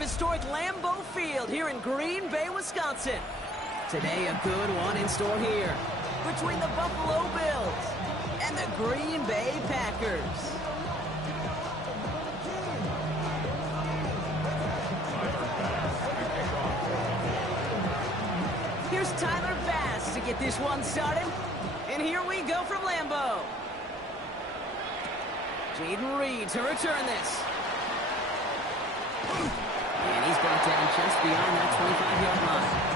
of historic Lambeau Field here in Green Bay, Wisconsin. Today, a good one in store here between the Buffalo Bills and the Green Bay Packers. Here's Tyler Bass to get this one started. And here we go from Lambeau. Jaden Reed to return this. And he's brought down just beyond that 25-yard line.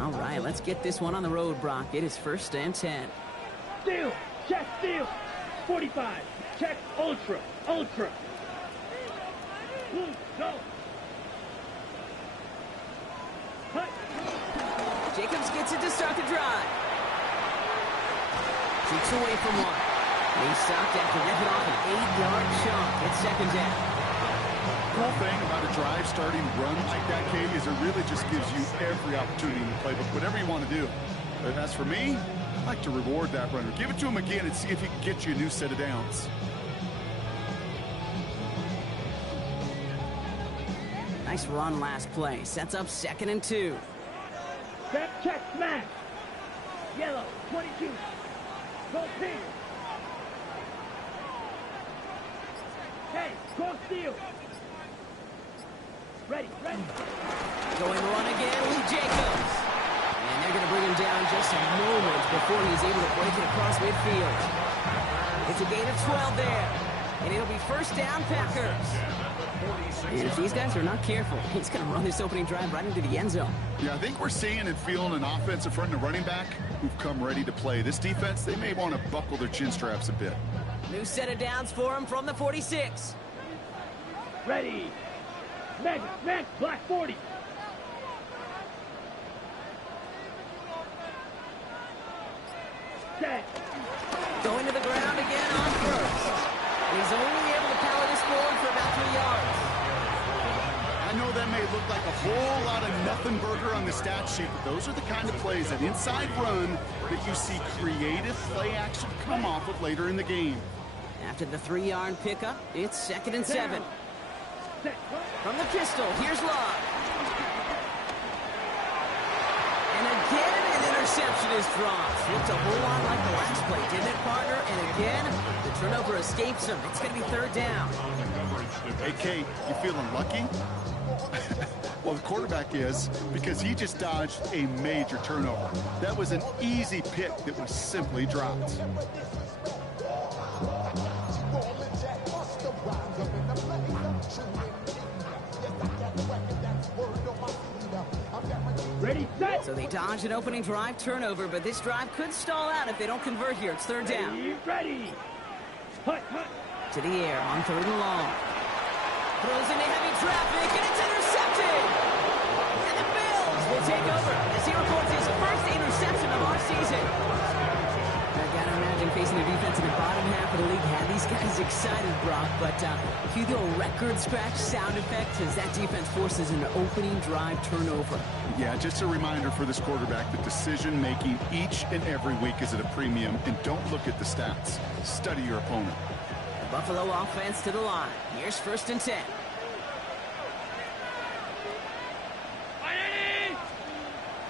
All right, let's get this one on the road, Brock. It is 1st and 10. Steal! Check steal! 45. Check ultra. Ultra. Go. Cut. Jacobs gets it to start the drive. Shoots away from one. And he's stopped after ripping off an 8-yard chunk. It's 2nd down. The whole thing about a drive starting run like that, Katie, is it really just gives you every opportunity in the playbook, whatever you want to do. But as for me, I like to reward that runner. Give it to him again and see if he can get you a new set of downs. Nice run last play. Sets up 2nd and 2. Check, smash. Yellow, 22. Go pink. Hey, go steal. Ready. Going to run again with Jacobs. And they're going to bring him down just a moment before he's able to break it across midfield. It's a gain of 12 there. And it'll be 1st down, Packers. And if these guys are not careful, he's going to run this opening drive right into the end zone. Yeah, I think we're seeing and feeling an offensive front and a running back who've come ready to play. This defense, they may want to buckle their chin straps a bit. New set of downs for him from the 46. Ready. Max, black 40. Check. Going to the ground again on 1st. And he's only able to power this forward for about 3 yards. I know that may look like a whole lot of nothing burger on the stat sheet, but those are the kind of plays, that inside run, that you see creative play action come off of later in the game. After the 3-yard pickup, it's 2nd and 7. From the pistol, here's Love. And again, an interception is dropped. Looked a whole lot like the last play, didn't it, partner? And again, the turnover escapes him. It's going to be 3rd down. Hey, Kate, you feeling lucky? Well, the quarterback is, because he just dodged a major turnover. That was an easy pick that was simply dropped. Ready, set. So they dodge an opening drive turnover, but this drive could stall out if they don't convert here. It's 3rd down. Ready. Hut. To the air on 3rd and long. Throws into heavy traffic, and it's intercepted! And the Bills will take over as he records his 1st interception of our season. I gotta imagine facing a defense in the bottom half of the league had these guys excited, Brock, but cue the old record scratch sound effect as that defense forces an opening drive turnover. Yeah, just a reminder for this quarterback that decision-making each and every week is at a premium, and don't look at the stats. Study your opponent. Buffalo offense to the line. Here's 1st and 10.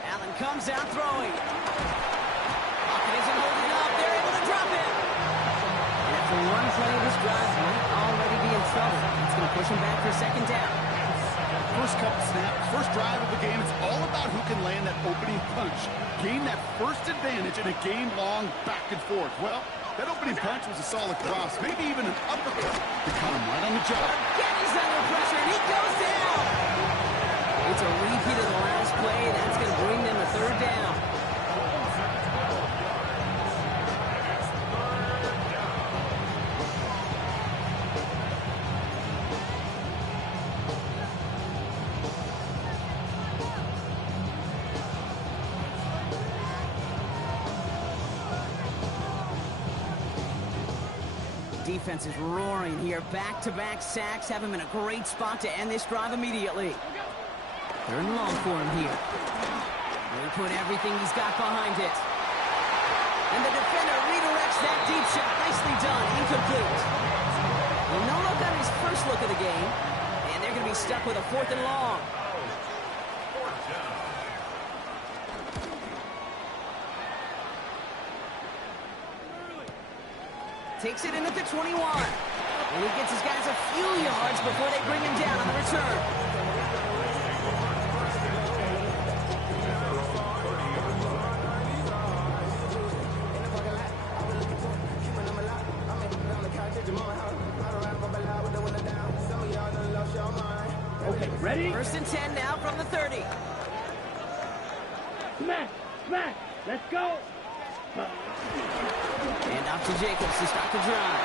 Allen comes out throwing. Pocket isn't holding up. They're able to drop it. And after one play, this drive might already be in trouble. It's going to push him back for 2nd down. First couple snaps, first drive of the game, it's all about who can land that opening punch. Gain that first advantage in a game-long back and forth. Well, that opening punch was a solid cross, maybe even an uppercut to cut him right on the job. Again, he's under pressure, and he goes down. It's a repeat of the last play. That's going to bring them to 3rd down. defense is roaring here. Back-to-back sacks have him in a great spot to end this drive immediately. Third and long for him here. He put everything he's got behind it. And the defender redirects that deep shot. Nicely done. Incomplete. Well, no look on his first look of the game. And they're going to be stuck with a 4th and long. Takes it in at the 21. And he gets his guys a few yards before they bring him down on the return. Okay, ready? 1st and 10 now from the 30. Smash! Smash! Let's go! And off to Jacobs to start the drive.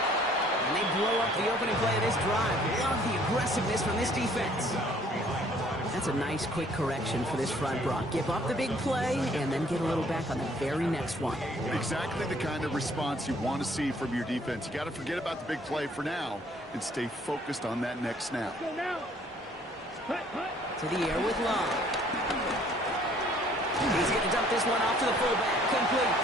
And they blow up the opening play of this drive. Love the aggressiveness from this defense. That's a nice quick correction for this front, Brock. Give up the big play and then get a little back on the very next one. Exactly the kind of response you want to see from your defense. You got to forget about the big play for now and stay focused on that next snap. Go now! Hut, hut. To the air with Long. He's going to dump this one off to the fullback. Complete.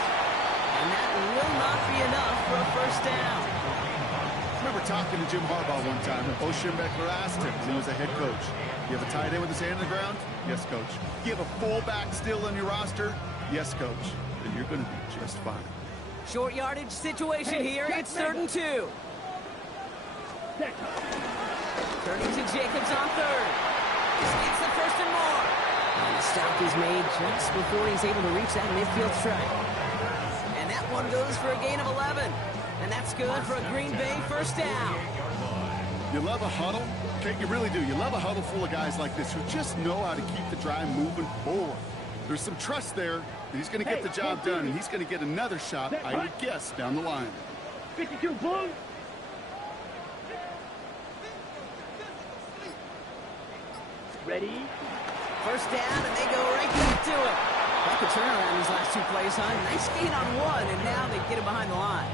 And that will not be enough for a 1st down. I remember talking to Jim Harbaugh one time, and Bo Schembechler asked him when he was a head coach, you have a tight end with his hand on the ground? Yes, coach. You have a fullback still on your roster? Yes, coach. Then you're going to be just fine. Short yardage situation here. It's 3rd and 2. Turning to Jacobs on 3rd. It's the 1st and more. And the stop is made just before he's able to reach that midfield strike. And that one goes for a gain of 11. And that's good for a Green Bay 1st down. You love a huddle? Okay, you really do. You love a huddle full of guys like this who just know how to keep the drive moving forward. There's some trust there that he's going to get the job done, and he's going to get another shot, I would guess, down the line. 52 Blue! Ready? 1st down, and they go right back to it. Like a turnaround these last 2 plays, huh? Nice gain on 1, and now they get him behind the line.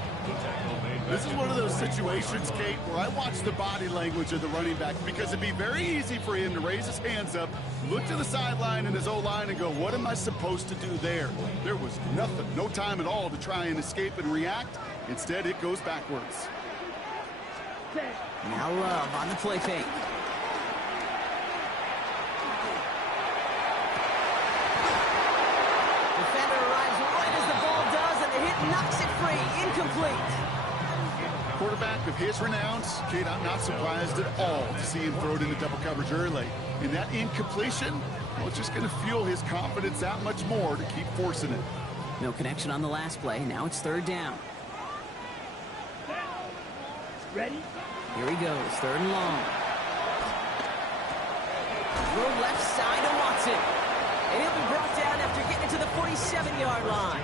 This is one of those situations, Kate, where I watch the body language of the running back because it'd be very easy for him to raise his hands up, look to the sideline and his O-line and go, what am I supposed to do there? There was nothing, no time at all to try and escape and react. Instead, it goes backwards. Now Love on the play fake. Defender arrives right as the ball does, and the hit knocks it free. Incomplete. Quarterback of his renowns, Kate, I'm not surprised at all to see him throw it into double coverage early. And that incompletion, well, it's just going to fuel his confidence that much more to keep forcing it. No connection on the last play. Now it's 3rd down. Ready? Here he goes. 3rd and long. Throw left side to Watson. And he'll be brought down after getting it to the 47-yard line.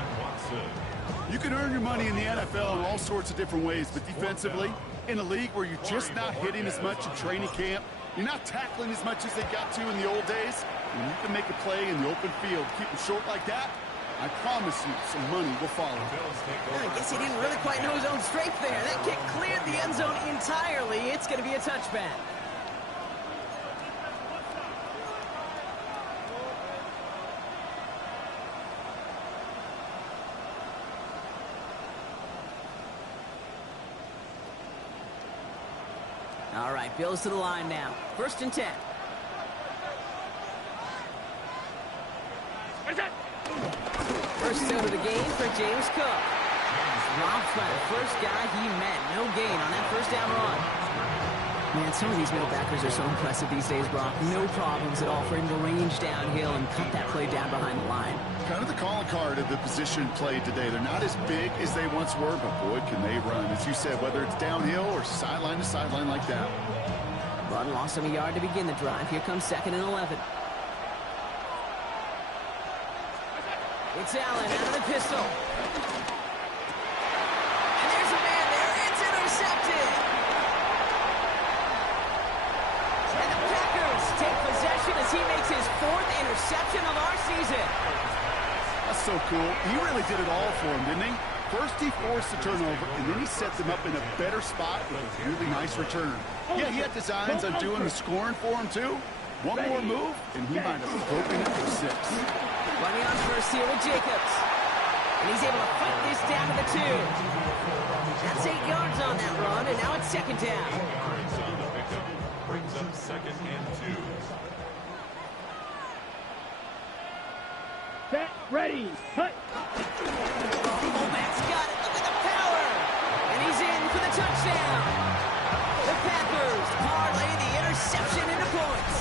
You can earn your money in the NFL in all sorts of different ways, but defensively, in a league where you're just not hitting as much in training camp, you're not tackling as much as they got to in the old days, and you can make a play in the open field, keep them short like that, I promise you some money will follow. Well, I guess he didn't really quite know his own strength there. That kick cleared the end zone entirely. It's going to be a touchback. All right, Bills to the line now. 1st and 10. First out of the game for James Cook. Robbed by the first guy he met. No gain on that 1st down run. Man, some of these middle backers are so impressive these days, Brock. No problems at all for him to range downhill and cut that play down behind the line. Kind of the calling card of the position played today. They're not as big as they once were, but boy, can they run. As you said, whether it's downhill or sideline to sideline like that. Run lost him a yard to begin the drive. Here comes 2nd and 11. It's Allen out of the pistol. And there's a man there. It's intercepted. And the Packers take possession as he makes his 4th interception of our season. That's so cool. He really did it all for him, didn't he? First he forced the turnover, and then he set them up in a better spot with a really nice return. Yeah, he had designs on doing the scoring for him, too. One more move, and he might have broken it for 6. Running on first here with Jacobs. And he's able to fight this down to the 2. That's 8 yards on that run, and now it's second down. Brings up second and 2. Set, ready, cut. Fullback's got it. Look at the power. And he's in for the touchdown. The Packers parlay the interception into points.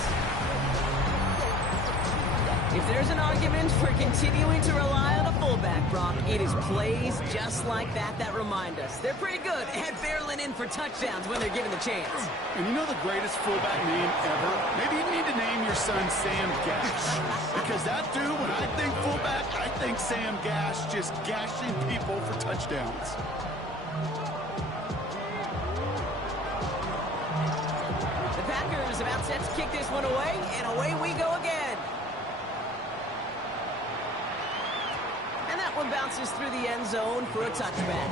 If there's an argument for continuing to rely on a fullback, Brock, it is plays just like that remind us. They're pretty good at barreling in for touchdowns when they're given the chance. And you know the greatest fullback name ever? Maybe you need to name your son Sam Gash. Because that dude, when I think fullback, I think Sam Gash just gashing people for touchdowns. The Packers about set to kick this one away, and away we go again. And that one bounces through the end zone for a touchback.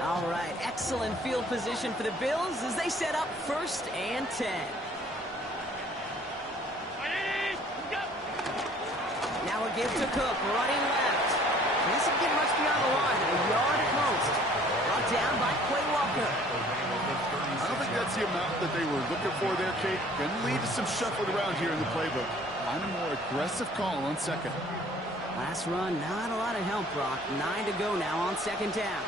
All right, excellent field position for the Bills as they set up 1st and 10. Now a give to Cook, running left. This will get much beyond the line, a yard at most. Brought down by Quay Walker. I don't think that's the amount that they were looking for there, Kate. Going to lead to some shuffling around here in the playbook. Find a more aggressive call on second. Last run, not a lot of help, Brock. 9 to go now on second down.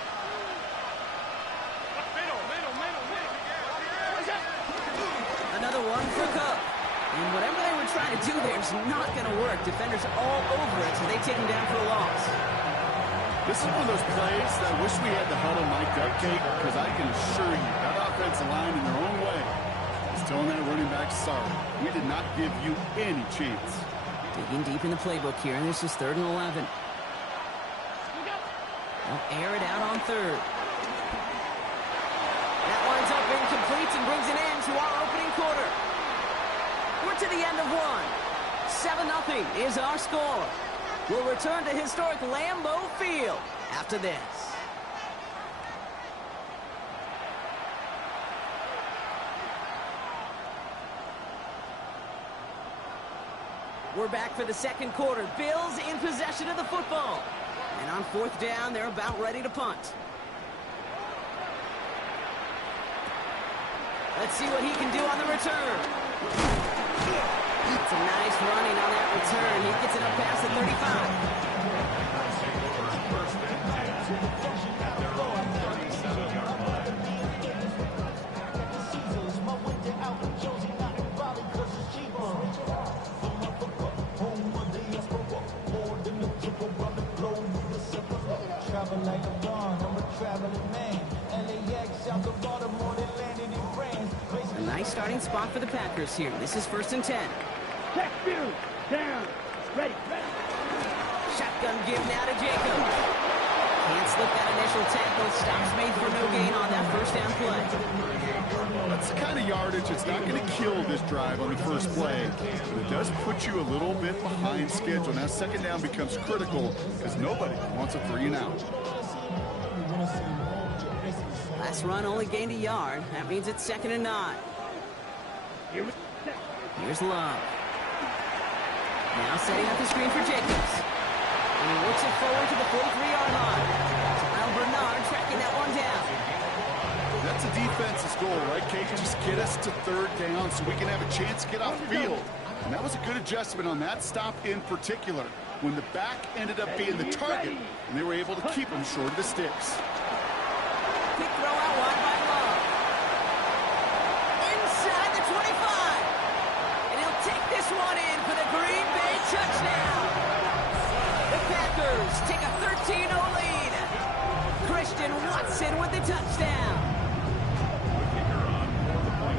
Another one for Cook. And whatever they were trying to do there is not going to work. Defenders all over it, so they take him down for a loss. This is one of those plays that I wish we had the huddle mic'd up, Kate, because I can assure you that offensive line in their own way is telling that running back, sorry, we did not give you any chance. Digging deep in the playbook here, and this is 3rd and 11. They'll air it out on 3rd. That winds up incomplete and brings an end to our opening quarter. We're to the end of one. 7-0 is our score. We'll return to historic Lambeau Field after this. We're back for the second quarter. Bills in possession of the football. And on 4th down, they're about ready to punt. Let's see what he can do on the return. It's a nice running on that return. He gets it up past the 35. A nice starting spot for the Packers here. This is 1st and 10. Check you. Down. Ready. Shotgun give now to Jacob. Can't slip that initial tackle. Stops made for no gain on that 1st down play. That's the kind of yardage that's not going to kill this drive on the first play, but it does put you a little bit behind schedule. Now 2nd down becomes critical because nobody wants a 3 and out. Last run only gained a yard. That means it's 2nd and 9. Here's Love. Now setting up the screen for Jacobs. And he works it forward to the 43-yard line. Terrell Bernard tracking that one down. That's a defense's goal, right, Kate? Just get us to 3rd down so we can have a chance to get off the field. And that was a good adjustment on that stop in particular, when the back ended up being the target, and they were able to keep him short of the sticks. Quick throw out wide by Love. Inside the 25. And he'll take this one in for the Green Bay touchdown. The Packers take a 13-0 lead. Christian Watson with the touchdown.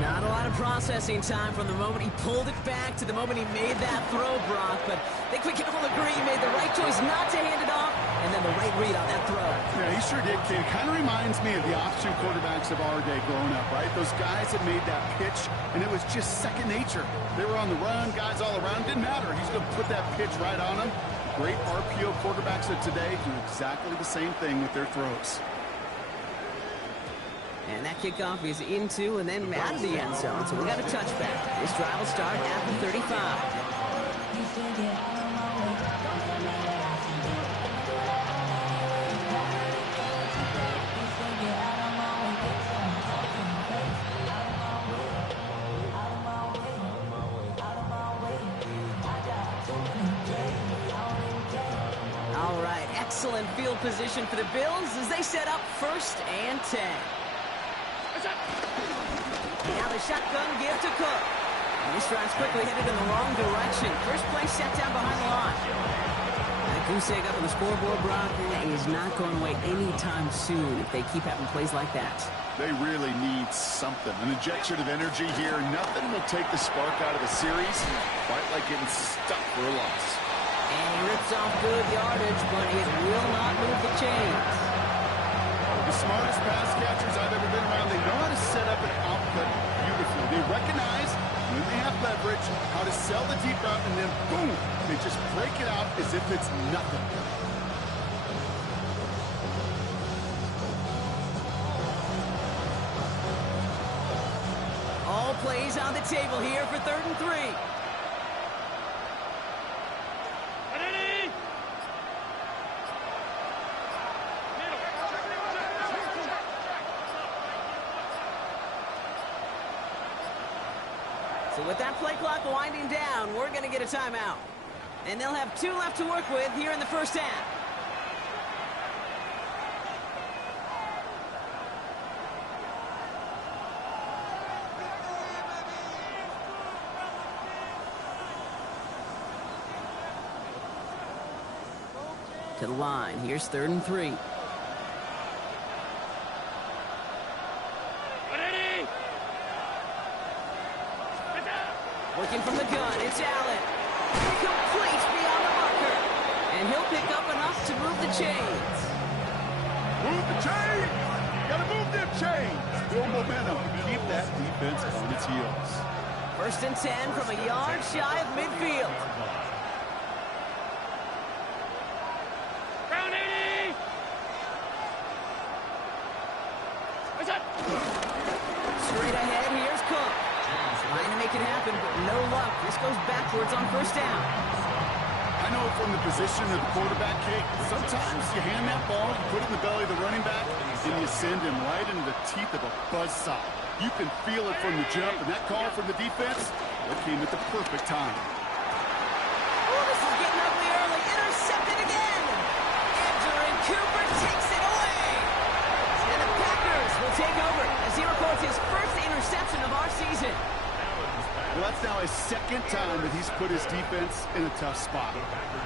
Not a lot of processing time from the moment he pulled it back to the moment he made that throw, Brock. But I think we can all agree he made the right choice not to hand it off And then the right read on that throw. Yeah, he sure did, kid. Kind of reminds me of the option quarterbacks of our day growing up, right? Those guys that made that pitch, and it was just second nature. They were on the run, guys all around. Didn't matter. He's going to put that pitch right on them. Great RPO quarterbacks of today do exactly the same thing with their throws. And that kickoff is into and then out of the end zone. So we got a touchback. This drive will start at the 35. All right, excellent field position for the Bills as they set up 1st and 10. Now the shotgun give to Cook. And this drive's quickly headed in the wrong direction. First play set down behind the line. That goose egg up on the scoreboard, Brock, is not going away anytime soon if they keep having plays like that. They really need something. An injection of energy here. Nothing will take the spark out of the series. Quite like getting stuck for a loss. And he rips off good yardage, but it will not move the chains. The smartest pass catchers I've ever been around, they know how to set up an output beautifully. They recognize when they have leverage, how to sell the deep route, and then boom, they just break it out as if it's nothing. All plays on the table here for 3rd and 3. So with that play clock winding down, we're going to get a timeout. And they'll have 2 left to work with here in the first half. To the line. Here's 3rd and 3. Looking from the gun, it's Allen. Complete beyond the marker. And he'll pick up enough to move the chains. Move the chains! Gotta move them chains! Build momentum. Keep that defense on its heels. 1st and 10 from a yard shy of midfield. Ground 80! Straight ahead, here's Cook. Trying to make it happen, but no luck. This goes backwards on 1st down. I know from the position of the quarterback, Kate, sometimes you hand that ball, you put it in the belly of the running back, and you send him right into the teeth of a buzzsaw. You can feel it from the jump, and that call from the defense, that came at the perfect time. Oh, this is getting ugly early. Intercepted again. And Cooper takes it away. And the Packers will take over as he records his first interception of our season. Well, that's now his 2nd time that he's put his defense in a tough spot.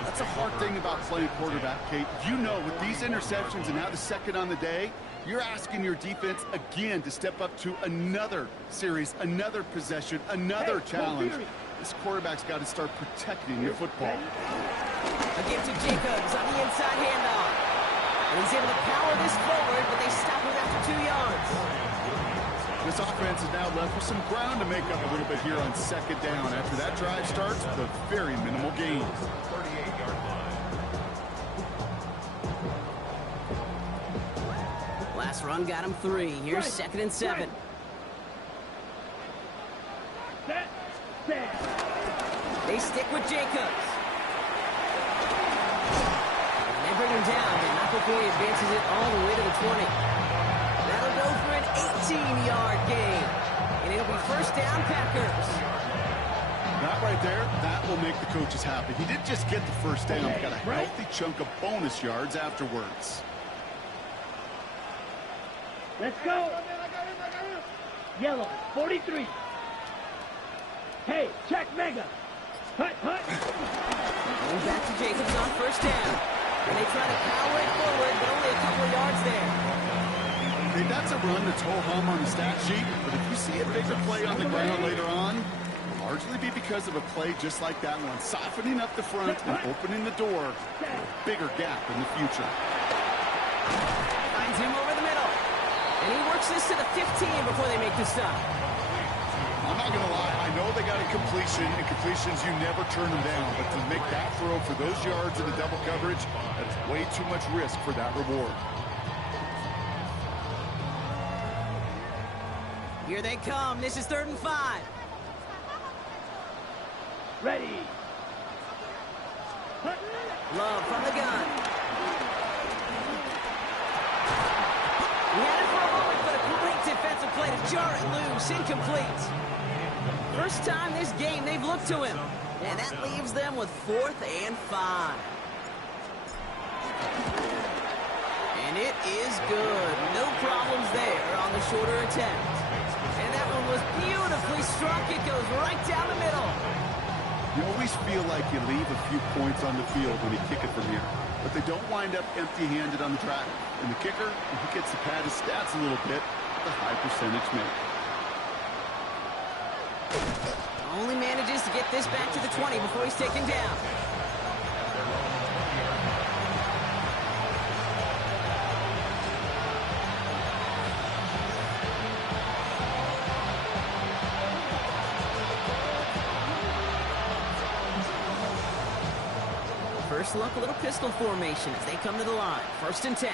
That's a hard thing about playing quarterback, Kate. You know, with these interceptions and now the 2nd on the day, you're asking your defense again to step up to another series, another possession, another challenge. This quarterback's got to start protecting your football. A give to Jacobs on the inside handoff. And he's able to power this forward, but they stop him after 2 yards. This offense is now left with some ground to make up a little bit here on 2nd down after that drive starts with a very minimal gain. 38-yard line. Last run got him 3. Here's 2nd and 7. They stick with Jacobs. And they bring him down, but not before he advances it all the way to the 20. That'll go for an 18-yard gain. And it'll be 1st down, Packers. That right there, that will make the coaches happy. He didn't just get the 1st down, he got a healthy chunk of bonus yards afterwards. Let's go. Yellow, 43. Hey, check mega. Hut. Going back to Jacobs on 1st down. And they try to power it forward, but only a couple of yards there. Hey, that's a run that's ho-hum on the stat sheet, but if you see a bigger play on the ground later on, it'll largely be because because of a play just like that one, softening up the front and opening the door for a bigger gap in the future. Finds him over the middle. And he works this to the 15 before they make the stop. I'm not going to lie, I know they got a completion, and completions, you never turn them down. But to make that throw for those yards in the double coverage, that is way too much risk for that reward. Here they come. This is 3rd and 5. Ready. Love from the gun. He had it for a moment, but a great defensive play to jar it loose. Incomplete. First time this game they've looked to him. And that leaves them with 4th and 5. And it is good. No problems there on the shorter attempt. And that one was beautifully struck. It goes right down the middle. You always feel like you leave a few points on the field when you kick it from here. But they don't wind up empty-handed on the track. And the kicker, if he gets to pad his stats a little bit, the high percentage make. Only manages to get this back to the 20 before he's taken down. First look, a little pistol formation as they come to the line. 1st and 10.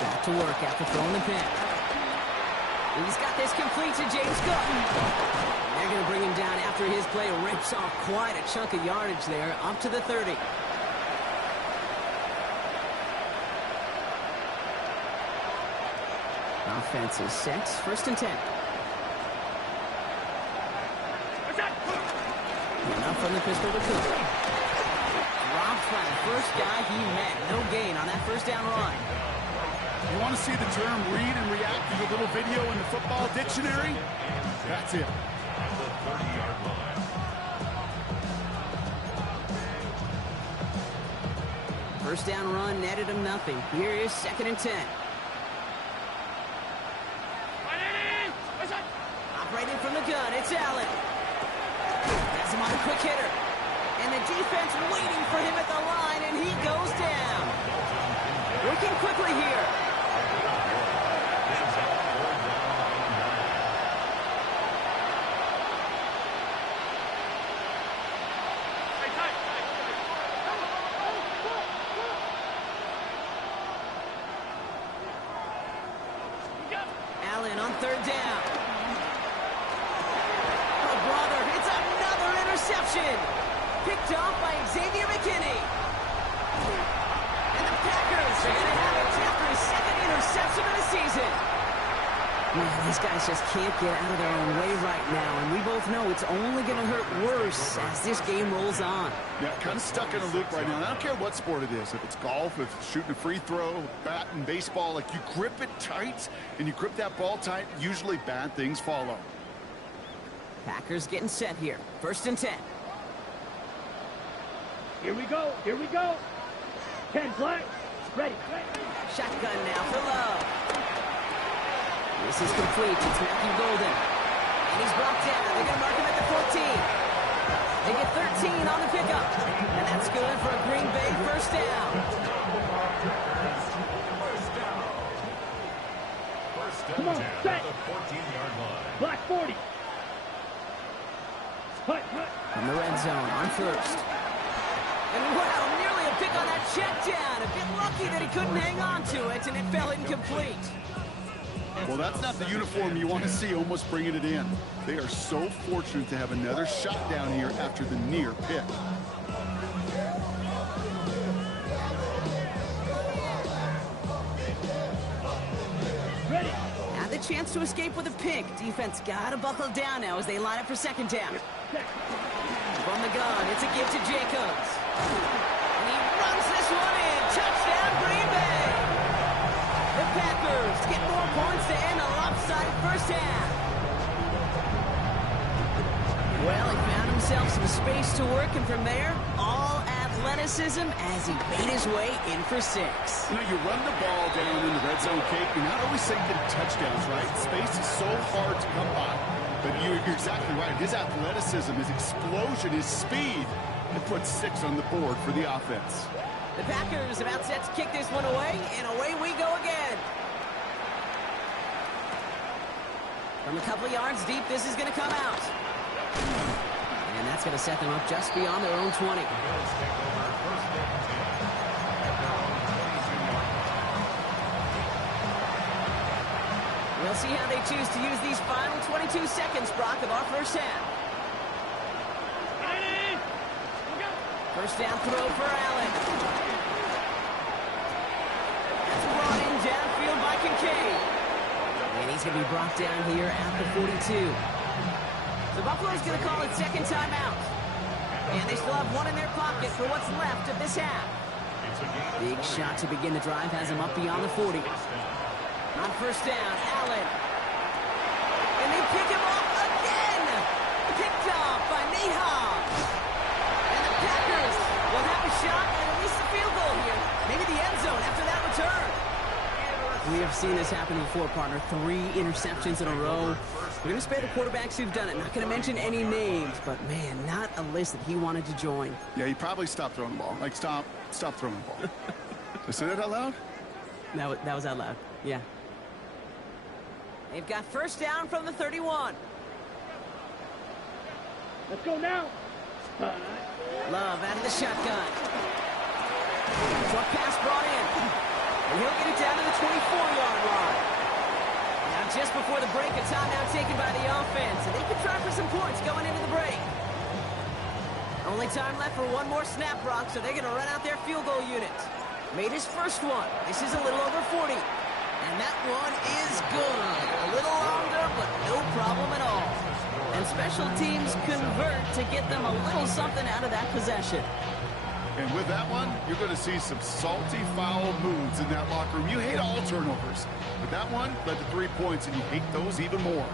Back to work after throwing the pin. He's got this complete to James Cook. They're going to bring him down after his play rips off quite a chunk of yardage there, up to the 30. Offense is set. 1st and 10. Enough from the pistol to Cook. Drops by the first guy he met. No gain on that first down run. You want to see the term read and react to the little video in the football dictionary? That's it. The 30-yard line. First down run netted him nothing. Here is 2nd and 10. Operating from the gun, it's Allen. Has him on a quick hitter. And the defense waiting for him at the line, and he goes down. Working quickly here. Allen on 3rd down. Oh, brother, it's another interception. Picked off by Xavier McKinney. And the Packers are going to have it after his 2nd interception of the season. Man, these guys just can't get out of their own way right now, and we both know it's only going to hurt worse as this game rolls on. Yeah, kind of stuck in a loop right now. And I don't care what sport it is. If it's golf, if it's shooting a free throw, bat and baseball, like you grip it tight and you grip that ball tight, usually bad things follow. Packers getting set here. 1st and 10. Here we go. Here we go. 10 play. Ready. Shotgun now for Love. This is complete. It's Matthew Golden. And he's brought down. They're going to mark him at the 14. They get 13 on the pickup. And that's good for a Green Bay first down. Come on, set. The 14-yard line. Black 40. Hut. From the red zone on 1st. And wow, nearly a pick on that check down. A bit lucky that he couldn't hang on to it, and it fell incomplete. Well, that's not the uniform you want to see almost bringing it in. They are so fortunate to have another shot down here after the near pick. Ready. Had the chance to escape with a pick. Defense got to buckle down now as they line up for 2nd down. From the gun, it's a give to Jacobs. And he runs this one in. Touchdown, Green Bay. The Packers get more points to end a lopsided first half. Well, he found himself some space to work, and from there, all athleticism as he made his way in for 6. You know, you run the ball down in the red zone, Kate. You're not always saying getting touchdowns, right? Space is so hard to come by. But you're exactly right. His athleticism, his explosion, his speed, it puts 6 on the board for the offense. The Packers about set to kick this one away, and away we go again. From a couple of yards deep, this is going to come out. And that's going to set them up just beyond their own 20. We'll see how they choose to use these final 22 seconds, Brock, of our first half. First down throw for Allen. That's brought in downfield by Kincaid. And he's going to be brought down here at the 42. So Buffalo's going to call it second timeout. And they still have one in their pocket for what's left of this half. Big shot to begin the drive has him up beyond the 40. On first down, Allen. And they pick him off again. Picked off by Nate Hobbs. And the Packers will have a shot at least a field goal here. Maybe the end zone after that return. We have seen this happen before, partner. 3 interceptions in a row. We're going to spare the quarterbacks who've done it. Not going to mention any names, but man, not a list that he wanted to join. Yeah, he probably stopped throwing the ball. Like, stop throwing the ball. Did I say that out loud? That was out loud. Yeah. They've got first down from the 31. Let's go now. Love out of the shotgun. Short pass brought in. And he'll get it down to the 24-yard line. Now just before the break, a timeout taken by the offense. And they can try for some points going into the break. Only time left for one more snap, Brock, so they're going to run out their field goal unit. Made his first one. This is a little over 40. And that one is good. A little longer, but no problem at all. And special teams convert to get them a little something out of that possession. And with that one, you're going to see some salty, foul moves in that locker room. You hate all turnovers. But that one led to 3 points, and you hate those even more.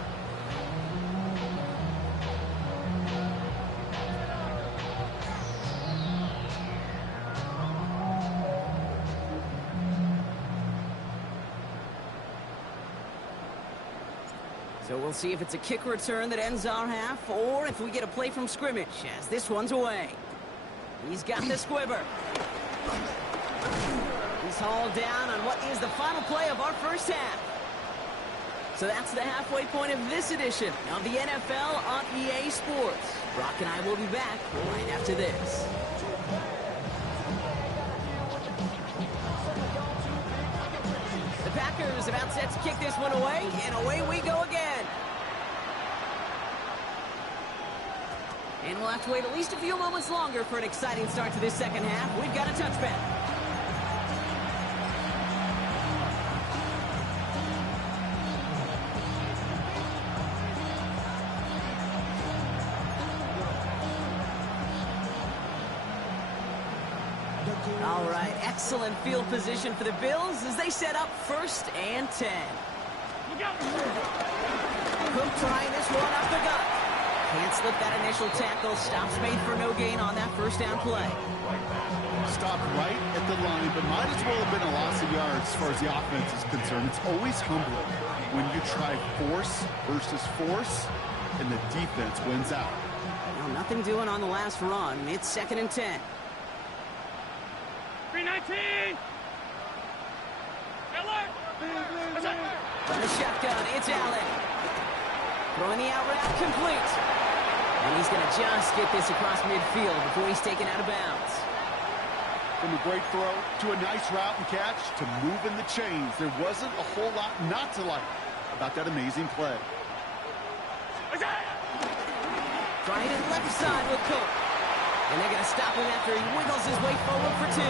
So we'll see if it's a kick return that ends our half, or if we get a play from scrimmage, as this one's away. He's got the squibber. He's hauled down on what is the final play of our first half. So that's the halfway point of this edition of the NFL on EA Sports. Brock and I will be back right after this. The Packers about set to kick this one away, and away we go again. And we'll have to wait at least a few moments longer for an exciting start to this second half. We've got a touchback. All right, excellent field position for the Bills as they set up first and 10. Cook trying this one up the gut. Can't slip that initial tackle. Stops made for no gain on that first down play. Stopped right at the line, but might as well have been a loss of yards as far as the offense is concerned. It's always humbling when you try force versus force, and the defense wins out. Well, nothing doing on the last run. It's second and 10. 319. From the shotgun, it's Allen. Throwing the out route complete. And he's going to just get this across midfield before he's taken out of bounds. From a great throw to a nice route and catch to moving the chains, there wasn't a whole lot not to like about that amazing play. Trying it left side with Cook. And they're going to stop him after he wiggles his way forward for 2.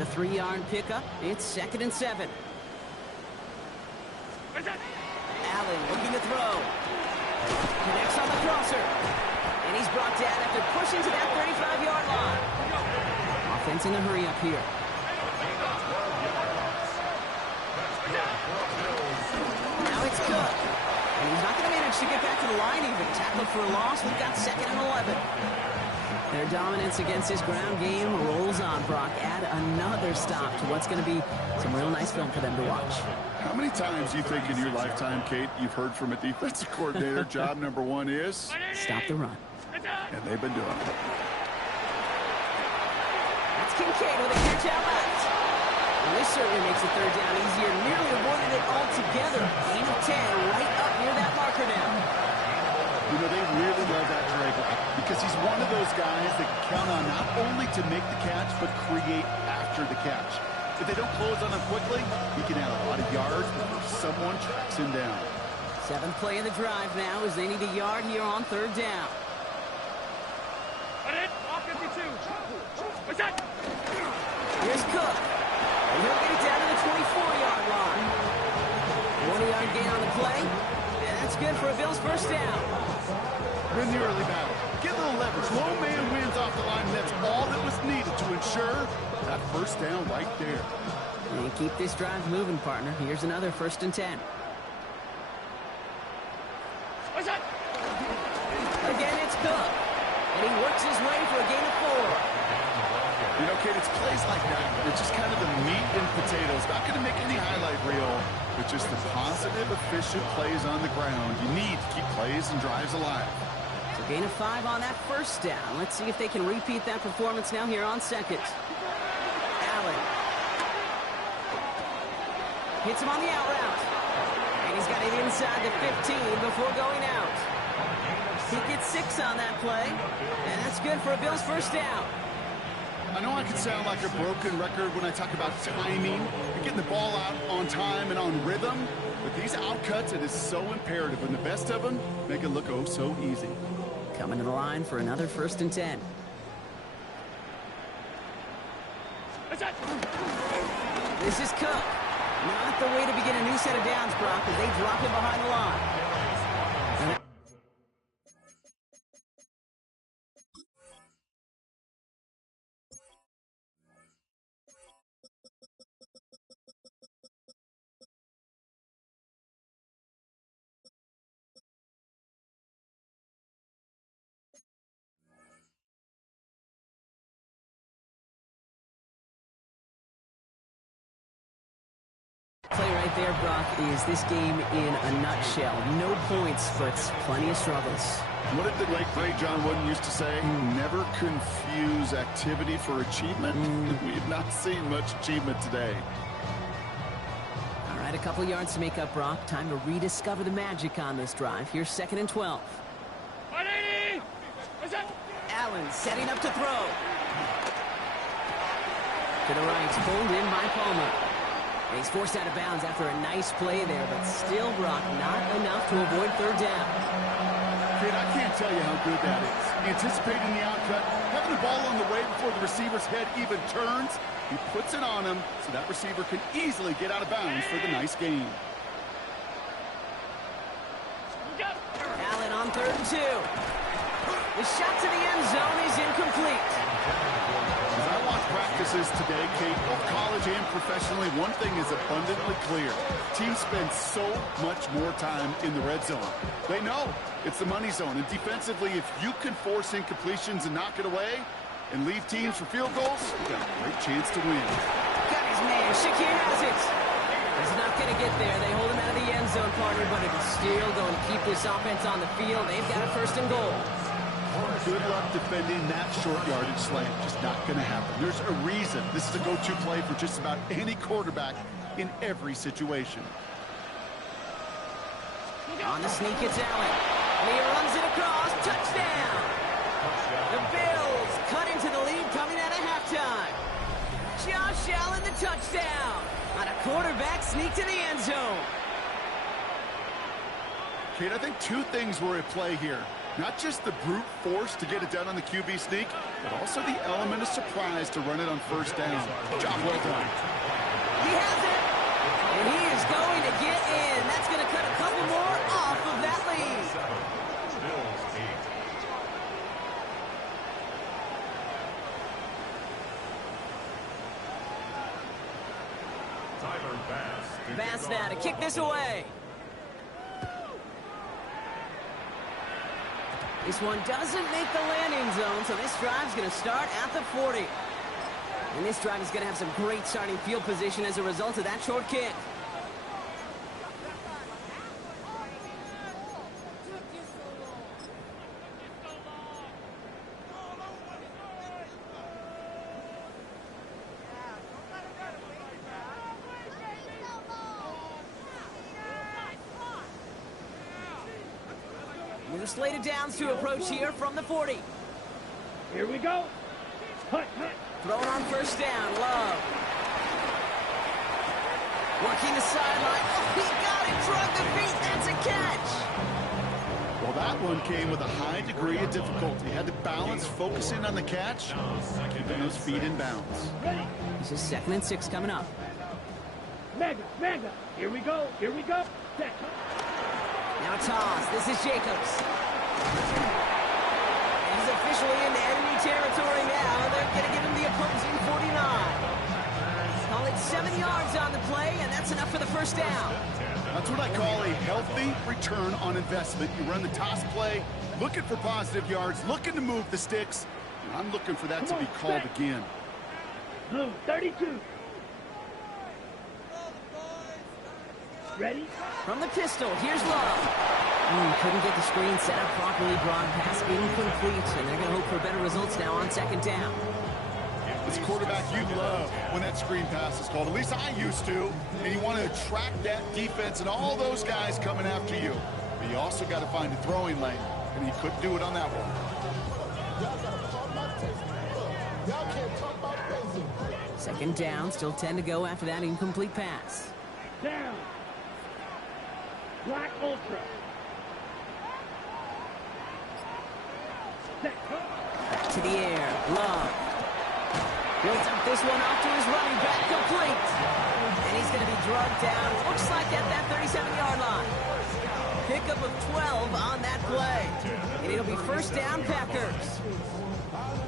The 3-yard pickup. It's 2nd and 7. Allen looking to throw. Connects on the crosser. And he's brought down after pushing to that 35-yard line. Offense in a hurry up here. Now it's Cook. And he's not going to manage to get back to the line even. Tackled for a loss. We've got 2nd and 11. Their dominance against his ground game rolls on, Brock. Add another stop to what's going to be some real nice film for them to watch. How many times do you think in your lifetime, Kate, you've heard from a defensive coordinator, job number 1 is? Stop the run. And they've been doing it. That's Kincaid with a catch out left. And this certainly makes the 3rd down easier. Nearly avoided it altogether. Gain of 10 right up near that marker now. You know, they really love that Drake because he's one of those guys that can count on not only to make the catch, but create after the catch. If they don't close on him quickly, he can add a lot of yards before someone tracks him down. 7th play of the drive now as they need a yard here on 3rd down. Here's Cook. And he'll get it down to the 24-yard line. 1-yard gain on the play. And that's good for a Bills 1st down. Win the early battle. Get a little leverage. Low man wins off the line, and that's all that was needed to ensure that 1st down right there. And keep this drive moving, partner. Here's another 1st and 10. Again, it's Cook. And he works his way for a gain of 4. You know, Kate, it's plays like that. It's just kind of the meat and potatoes. Not going to make any highlight reel, but just the positive, efficient plays on the ground. You need to keep plays and drives alive. So gain of 5 on that 1st down. Let's see if they can repeat that performance now here on 2nd. Allen. Hits him on the out route. And he's got it inside the 15 before going out. He gets 6 on that play. And that's good for a Bills 1st down. I know I can sound like a broken record when I talk about timing and getting the ball out on time and on rhythm, but these outcuts, it is so imperative, and the best of them make it look oh so easy. Coming to the line for another 1st and 10. This is Cook. Not the way to begin a new set of downs, Brock, as they drop him behind the line. Play right there, Brock, is this game in a nutshell. No points, but plenty of struggles. What did the late great John Wooden used to say? Never confuse activity for achievement. We have not seen much achievement today. All right, a couple yards to make up, Brock. Time to rediscover the magic on this drive. Here's 2nd and 12. 180! Allen setting up to throw. To the right, pulled in by Palmer. And he's forced out of bounds after a nice play there, but still, Brock, not enough to avoid 3rd down. Kid, I can't tell you how good that is. Anticipating the outcut, having the ball on the way before the receiver's head even turns, he puts it on him so that receiver can easily get out of bounds for the nice gain. Allen on 3rd and 2. The shot to the end zone is incomplete. As I watch practices today, Kate, both college and professionally, one thing is abundantly clear. Teams spend so much more time in the red zone. They know it's the money zone. And defensively, if you can force incompletions and knock it away and leave teams for field goals, you've got a great chance to win. Got his man. Shakir has it. He's not going to get there. They hold him out of the end zone, partner, but it's still going to keep this offense on the field. They've got a 1st and goal. Good luck defending that short yardage slam. Just not going to happen. There's a reason this is a go-to play for just about any quarterback in every situation. On the sneak, it's Allen. And he runs it across. Touchdown! The Bills cut into the lead coming out of halftime. Josh Allen, the touchdown. On a quarterback sneak to the end zone. Kate, I think 2 things were at play here. Not just the brute force to get it done on the QB sneak, but also the element of surprise to run it on first down. Job well done. He has it, and he is going to get in. That's going to cut a couple more off of that lead. Bills 8. Tyler Bass. Bass now to kick this away. This one doesn't make the landing zone, so this drive's going to start at the 40. And this drive is going to have some great starting field position as a result of that short kick. New slated downs to approach here from the 40. Here we go. Hut, hut. Thrown on first down, Love. Working the sideline. Oh, he got it. Drug the feet. That's a catch. Well, that one came with a high degree of difficulty. He had to balance, focusing on the catch, keeping those feet in bounds. Ready. This is 2nd and 6 coming up. Mega, mega. Here we go. Here we go. Set. Now toss. This is Jacobs. He's officially into enemy territory now. They're going to give him the opposing 49. Call it 7 yards on the play, and that's enough for the first down. That's what I call a healthy return on investment. You run the toss play, looking for positive yards, looking to move the sticks. And I'm looking for that to be called again. Blue 32. Ready? From the pistol, here's Love. Couldn't get the screen set up properly. Broad pass incomplete, and they're going to hope for better results now on 2nd down. As a quarterback, you love when that screen pass is called. At least I used to. And you want to attract that defense and all those guys coming after you. But you also got to find a throwing lane, and he couldn't do it on that one. 2nd down, still 10 to go after that incomplete pass. Down. Black Ultra. Set. Back to the air, Love. Builds up this one off to his running back, complete. And he's going to be drugged down, looks like at that 37-yard line. Pickup of 12 on that play. And it'll be first down, Packers.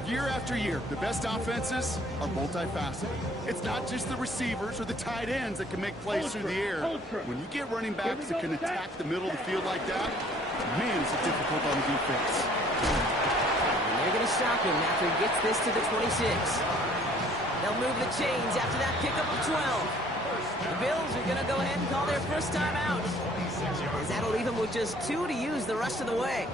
Year after year, the best offenses are multifaceted. It's not just the receivers or the tight ends that can make plays through the air. When you get running backs that can attack the middle of the field like that, man, is it difficult on the defense. And they're going to stop him after he gets this to the 26. They'll move the chains after that pickup of 12. The Bills are going to go ahead and call their first time out, as that'll leave them with just 2 to use the rest of the way.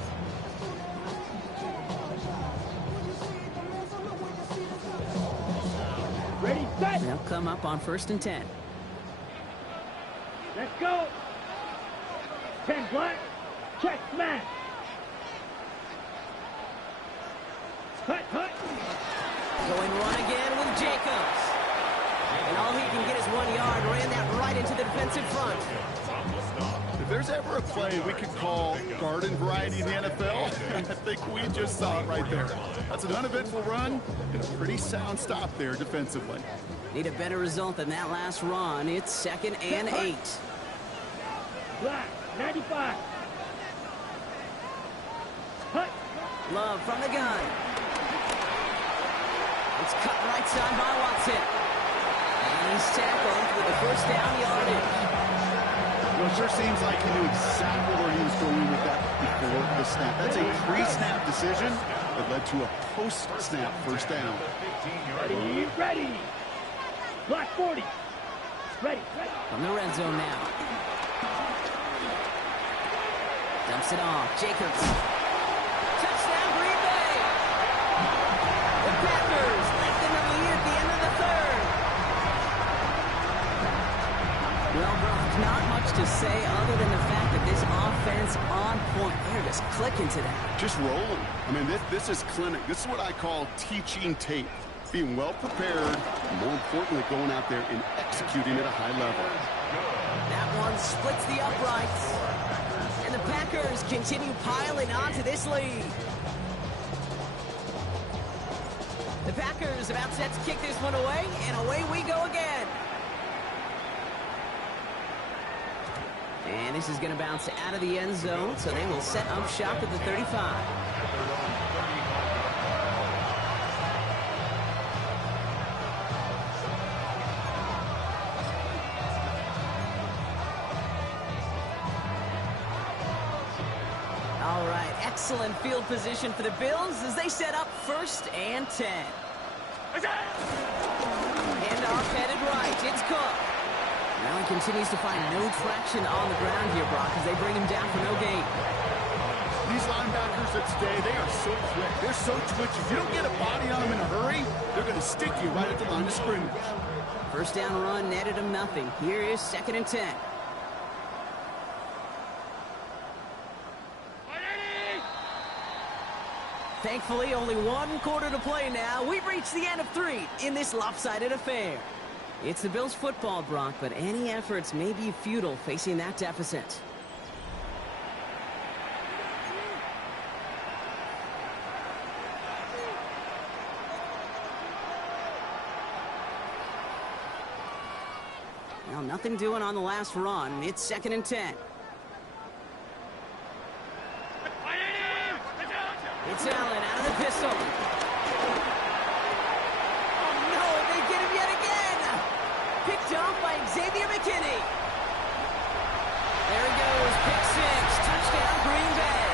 Ready, set. They'll come up on 1st and 10. Let's go. 10 black. Check smash. Hut, hut. Going run again with Jacobs. And all he can get is 1 yard. Ran that right into the defensive front. If there's ever a play we could call garden variety in the NFL, I think we just saw it right there. That's an uneventful run and a pretty sound stop there defensively. Need a better result than that last run. It's 2nd and 8. Black 95. Hut. Love from the gun. It's cut right side by Watson. And he's tackled with the first down yardage. Well, it sure seems like he knew exactly where he was going with that before the snap. That's a pre-snap decision that led to a post-snap first down. Ready, ready. Black 40. Ready, ready. From the red zone now. Dumps it off. Jacobs. Touchdown, Green Bay. The Packers lengthen the lead at the end of the 3rd. Well, Brock, not much to say other than the fact that this offense on point. They're just clicking today. Just rolling. I mean, this is clinic. This is what I call teaching tape. Being well prepared, and more importantly, going out there and executing at a high level. That one splits the uprights. And the Packers continue piling onto this lead. The Packers about set to kick this one away, and away we go again. And this is going to bounce out of the end zone, so they will set up shop at the 35. All right, excellent field position for the Bills as they set up 1st and 10. Handoff headed right. It's Cook. Now he continues to find no traction on the ground here, Brock, as they bring him down for no gain. These linebackers that stay, they are so quick. They're so twitchy. If you don't get a body on them in a hurry, they're going to stick you right at the line of scrimmage. First down run netted him nothing. Here is 2nd and 10. Thankfully, only 1 quarter to play now. We've reached the end of 3 in this lopsided affair. It's the Bills football, Brock, but any efforts may be futile facing that deficit. Well, nothing doing on the last run. It's 2nd and 10. It's Allen out of the pistol. Oh, no, they get him yet again. Picked off by Xavier McKinney. There he goes, pick 6, touchdown Green Bay.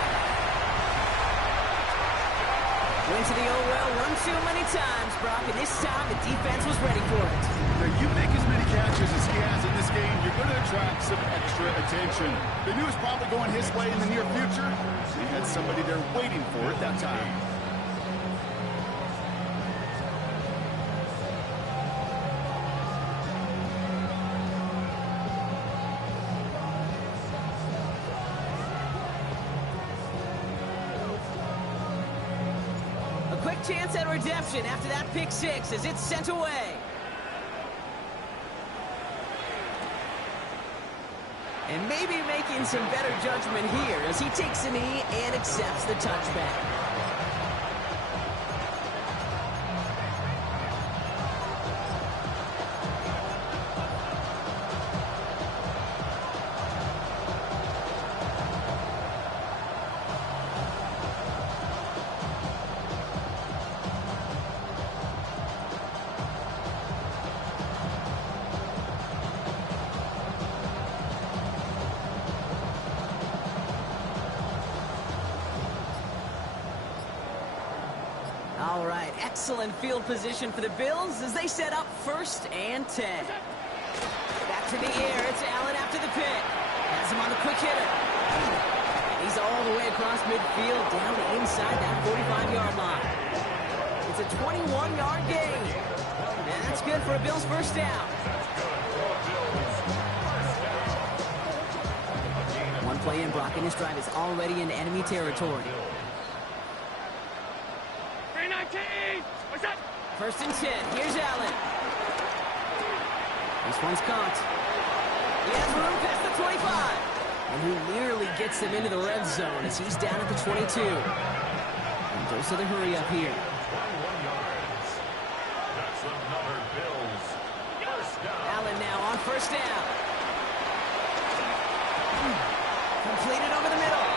Went to the old well one too many times, Brock, and this time the defense was ready for it. Now, you make as many catches as he has in this game, you're going to attract some extra attention. They knew it was probably going his way in the near future. He had somebody there waiting for it that time. A quick chance at redemption after that pick 6 as it's sent away. And maybe making some better judgment here as he takes a knee and accepts the touchback. All right, excellent field position for the Bills as they set up 1st and 10. Back to the air, it's Allen after the pick. Has him on the quick hitter. And he's all the way across midfield down inside that 45-yard line. It's a 21-yard gain. And that's good for a Bills first down. One play in, Brock, and this drive is already in enemy territory. 1st and 10. Here's Allen. This one's caught. He has room past the 25. And he nearly gets him into the red zone as he's down at the 22. And dose of the hurry up here. 21 yards. That's another Bills. First down. Allen now on 1st down. Completed over the middle.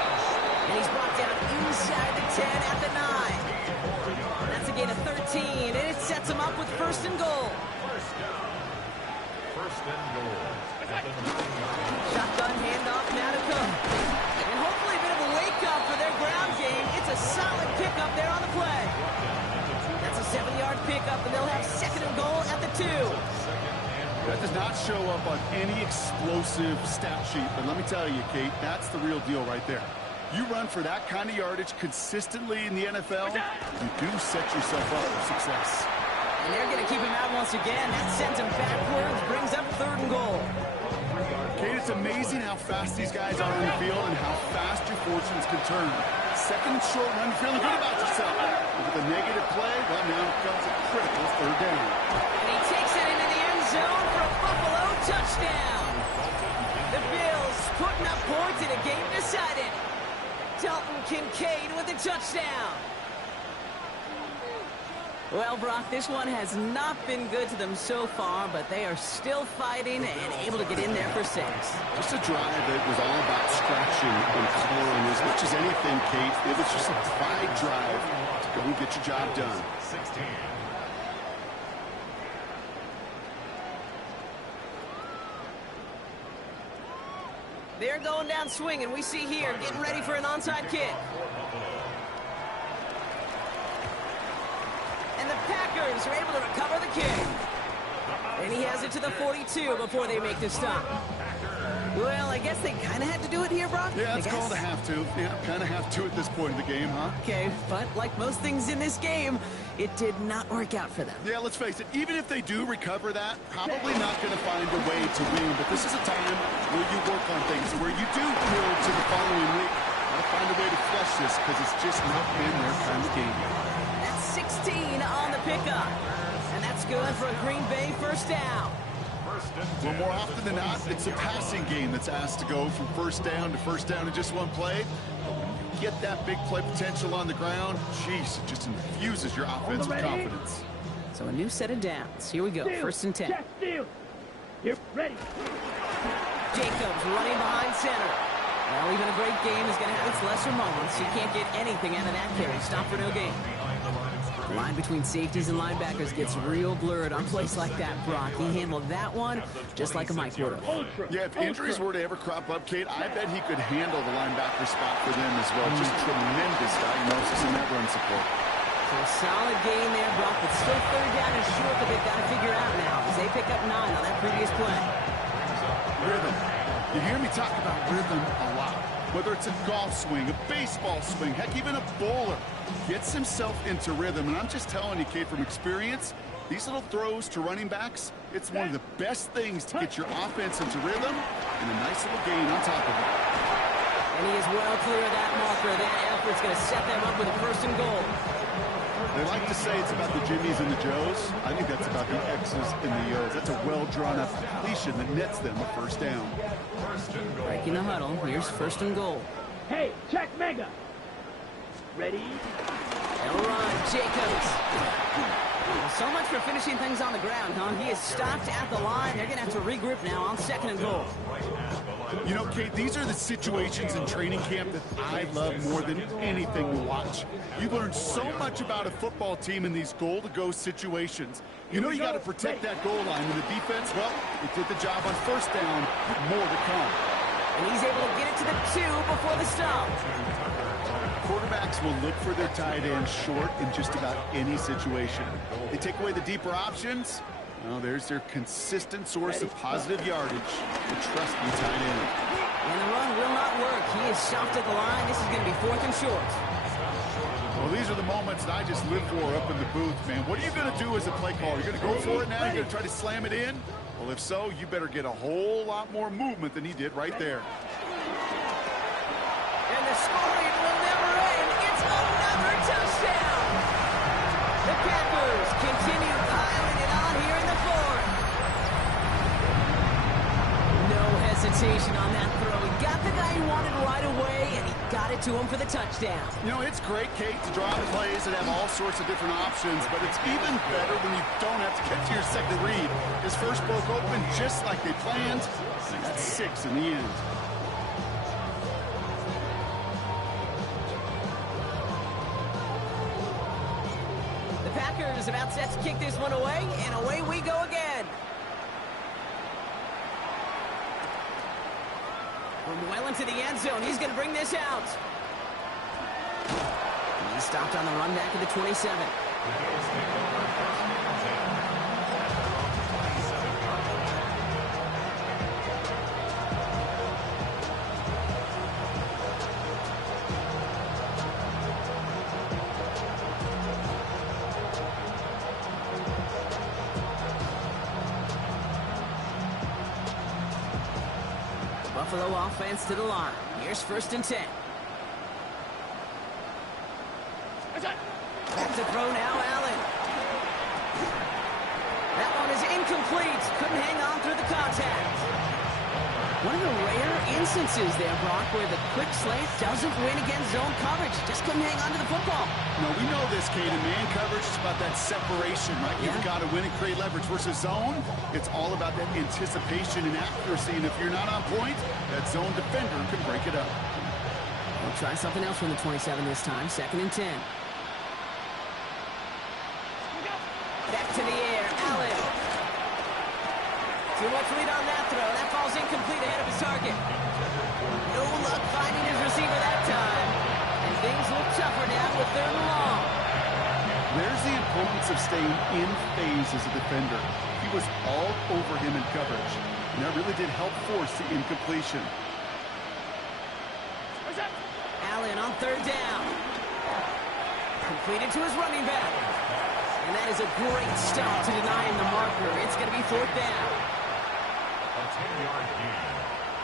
And he's brought down inside the 10 at the 9. That's a gain of 13, and it sets him up with 1st and goal. First down. 1st and goal. At the 9-yard. Shotgun handoff now to Cook. And hopefully a bit of a wake-up for their ground game. It's a solid pickup there on the play. That's a 7-yard pickup, and they'll have 2nd and goal at the 2. That does not show up on any explosive stat sheet, but let me tell you, Kate, that's the real deal right there. You run for that kind of yardage consistently in the NFL, you do set yourself up for success. And they're going to keep him out once again. That sends him backwards, brings up 3rd and goal. Kate, it's amazing how fast these guys are on the field and how fast your fortunes can turn. 2nd and short run, feeling good about yourself. But with a negative play, well, now comes a critical 3rd down. And he takes it into the end zone for a Buffalo touchdown. The Bills putting up points in a game decided. Dalton Kincaid with a touchdown. Well, Brock, this one has not been good to them so far, but they are still fighting and able to get in there for 6. Just a drive that was all about scratching and clawing as much as anything, Kate. It was just a pride drive to go and get your job done. 16. They're going down swinging. We see here getting ready for an onside kick. And the Packers are able to recover the kick. And he has it to the 42 before they make the stop. Well, I guess they kind of had to do it here, Brock. Yeah, it's called a have to. Yeah, kind of have to at this point in the game, huh? Okay, but like most things in this game, it did not work out for them. Yeah, let's face it, even if they do recover that, probably not going to find a way to win. But this is a time where you work on things, where you do build to the following week. Got to find a way to flush this because it's just not been their kind of game. That's 16 on the pickup. And that's good for a Green Bay first down. Well, more often than not, it's a passing game that's asked to go from first down in just one play. But when you get that big play potential on the ground, jeez, it just infuses your offensive confidence. So a new set of downs. Here we go, Steal. first and 10. Check, steal. You're ready. Jacobs running behind center. Well, even a great game is going to have its lesser moments. You can't get anything out of that carry. Stop for no gain. The line between safeties and linebackers gets real blurred on plays like that, Brock. He handled that one just like a Mike would have. Yeah, if injuries were to ever crop up, Kate, I bet he could handle the linebacker spot for them as well. Just tremendous diagnosis in that run support. So a solid gain there, Brock, but still third down and short that they've got to figure out now as they pick up 9 on that previous play. Rhythm. You hear me talk about rhythm a lot. Whether it's a golf swing, a baseball swing, heck, even a bowler gets himself into rhythm. And I'm just telling you, Kate, from experience, these little throws to running backs, it's one of the best things to get your offense into rhythm and a nice little gain on top of it. And he is well clear of that marker. That effort's going to set them up with a first and goal. They like to say it's about the Jimmies and the Joes. I think that's about the X's and the O's. That's a well-drawn-up completion that nets them a first down. Breaking the huddle. Here's first and goal. Hey, check mega. Ready? They'll run. Jacobs. Well, so much for finishing things on the ground, huh? He is stopped at the line. They're going to have to regroup now on second and goal. You know, Kate, these are the situations in training camp that I love more than anything to watch. You learn so much about a football team in these goal-to-go situations. You know you got to protect that goal line. And the defense, well, it did the job on first down, with more to come. And he's able to get it to the 2 before the stop. Quarterbacks will look for their tight end short in just about any situation. They take away the deeper options. Well, there's their consistent source of positive yardage. The trusty tight end. And the run will not work. He is stopped at the line. This is going to be fourth and short. Well, these are the moments that I just live for up in the booth, man. What are you going to do as a play caller? You're going to go for it now? You're going to try to slam it in? Well, if so, you better get a whole lot more movement than he did right there. And the scoring will never end. It's another touchdown. The Packers continue piling it on here in the fourth. No hesitation on that throw. He got the guy he wanted right away, and he got it to him for the touchdown. You know, it's great, Kate, to draw the plays and have all sorts of different options, but it's even better when you don't have to get to your second read. His first broke open just like they planned, and that's 6 in the end. The Packers about set to kick this one away, and away we go again. From well into the end zone, he's going to bring this out. He stopped on the run back at the 27. Buffalo offense to the line. Here's first and 10. Back to throw now, Allen. That one is incomplete. Couldn't hang on through the contact. One of the rare instances there, Brock, where the quick slate doesn't win against zone coverage. Just couldn't hang on to the football. No, we know this, Kate. In man coverage, it's about that separation, right? Yeah. You've got to win and create leverage versus zone. It's all about that anticipation and accuracy. And if you're not on point, that zone defender can break it up. We'll try something else from the 27 this time. 2nd and 10. Back to the air. Allen. Too much lead on that throw. That ball's incomplete ahead of his target. No luck finding his receiver that time. And things look tougher now with 3rd and long. There's the importance of staying in phase as a defender. He was all over him in coverage. And that really did help force the incompletion. Allen on 3rd down. Completed to his running back. And that is a great stop to deny him the marker. It's going to be 4th down. A 10-yard gain,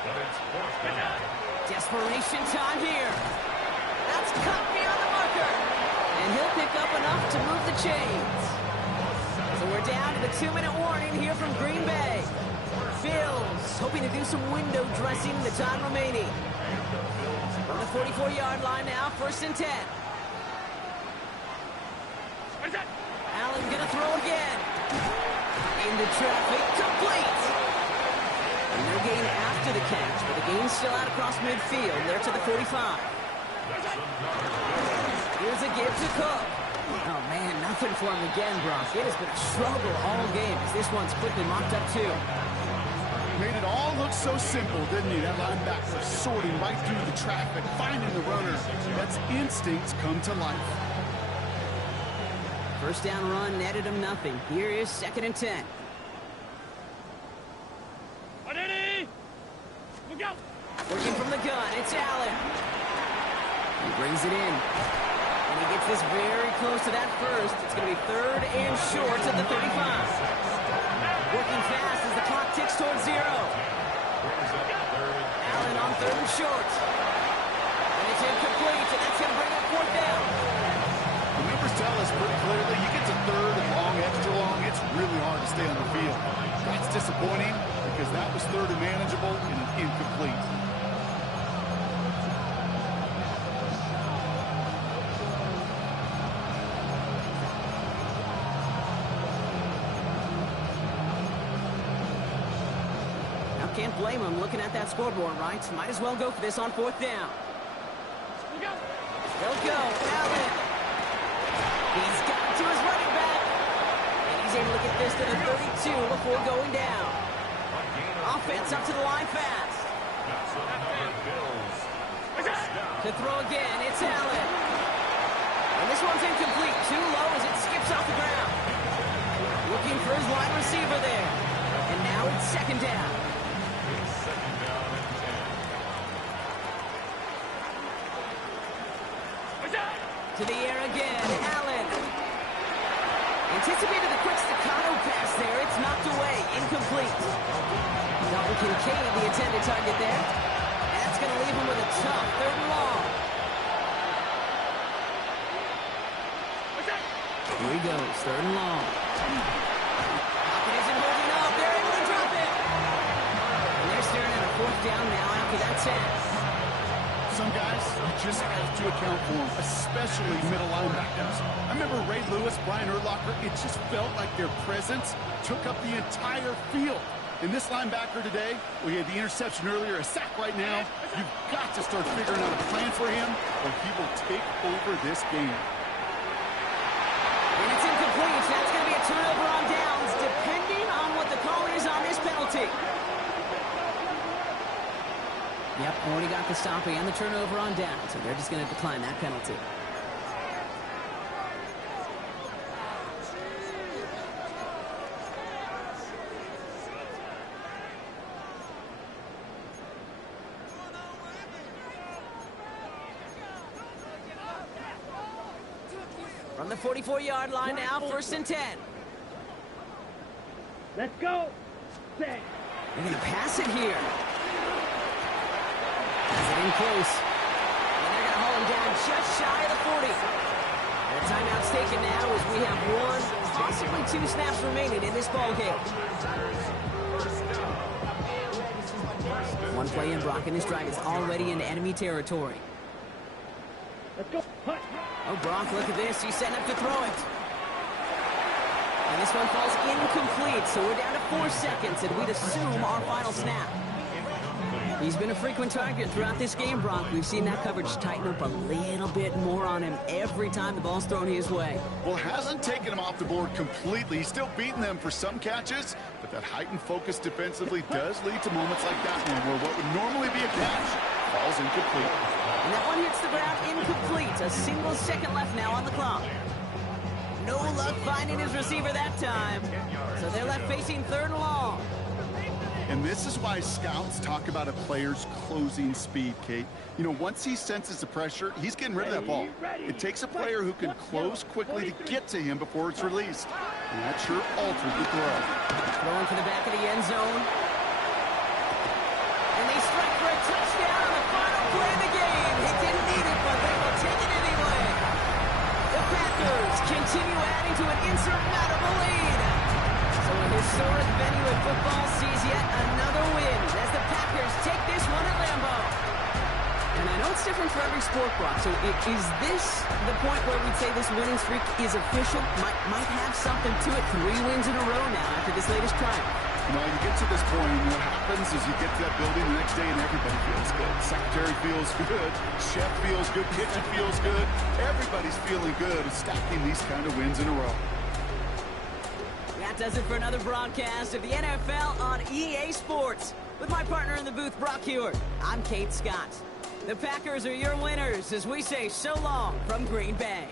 but it's 4th down. Desperation time here. That's cut beyond the marker. And he'll pick up enough to move the chains. So we're down to the 2-minute warning here from Green Bay. Bills hoping to do some window dressing in the time remaining. On the 44-yard line now, 1st and 10. Allen gonna throw again. Into traffic, complete. And no gain after the catch, but the gain's still out across midfield. They're to the 45. Here's a give to Cook. Oh, man, nothing for him again, Brock. It has been a struggle all game as this one's quickly mocked up, too. Made it all look so simple, didn't he? That linebacker sorting right through the traffic, finding the runner. That's instincts come to life. 1st down run netted him nothing. Here is 2nd and 10. Working from the gun, it's Allen. He brings it in. And he gets this very close to that first. It's going to be 3rd and short at the 35. Working fast as the clock ticks towards 0. Allen on 3rd and short. And it's incomplete, and that's going to bring up 4th down. The numbers tell us pretty clearly, you get to 3rd and long, extra long, it's really hard to stay on the field. That's disappointing because that was 3rd and manageable and an incomplete. Can't blame him looking at that scoreboard, right? Might as well go for this on 4th down. They'll go. Allen. He's got it to his running back. And he's able to get this to the 32 before going down. Offense up to the line fast. To throw again, it's Allen. And this one's incomplete. Too low as it skips off the ground. Looking for his wide receiver there. And now it's 2nd down. To the air again, Allen. Anticipated the quick staccato pass there. It's knocked away, incomplete. Dalton Kincaid, the intended target there. And that's going to leave him with a tough 3rd and long. Here he goes, 3rd and long. It isn't holding up. They're able to drop it. And they're staring at a 4th down now after that 10. Some guys, you just have to account for them, especially middle linebackers. I remember Ray Lewis, Brian Urlacher, it just felt like their presence took up the entire field. And this linebacker today, we had the interception earlier, a sack right now. You've got to start figuring out a plan for him, or he will take over this game. And it's incomplete. That's going to be a turnover on downs, depending on what the call is on this penalty. Yep, already got the stop and the turnover on down, so they're just going to decline that penalty. From the 44-yard line now, 1st and 10. Let's go. Set. They're going to pass it here. Has it in close. And they're going to haul him down just shy of the 40. The timeout's taken now as we have 1, possibly 2 snaps remaining in this ballgame. One play in, Brock, and this drive is already into enemy territory. Let's go. Punt. Oh, Brock, look at this. He's setting up to throw it. And this one falls incomplete, so we're down to 4 seconds, and we'd assume our final snap. He's been a frequent target throughout this game, Brock. We've seen that coverage tighten up a little bit more on him every time the ball's thrown his way. Well, hasn't taken him off the board completely. He's still beating them for some catches, but that heightened focus defensively does lead to moments like that one where what would normally be a catch falls incomplete. And that one hits the ground incomplete. A single second left now on the clock. No luck finding his receiver that time. So they're left facing 3rd and long. And this is why scouts talk about a player's closing speed, Kate. You know, once he senses the pressure, he's getting rid of that ball. It takes a player who can close quickly to get to him before it's released. And that sure altered the throw. Throwing for the back of the end zone. And they strike for a touchdown on the final play of the game. He didn't need it, but they will take it anyway. The Packers continue adding to an insurmountable lead. So a historic venue in football sees yet another win as the Packers take this one at Lambeau. And I know it's different for every sport, Brock. So is this the point where we'd say this winning streak is official? Might have something to it. 3 wins in a row now after this latest triumph. You know, you get to this point, and what happens is you get to that building the next day and everybody feels good. Secretary feels good. Chef feels good. Kitchen feels good. Everybody's feeling good stacking these kind of wins in a row. That does it for another broadcast of the NFL on EA Sports. With my partner in the booth, Brock Hewitt, I'm Kate Scott. The Packers are your winners as we say so long from Green Bay.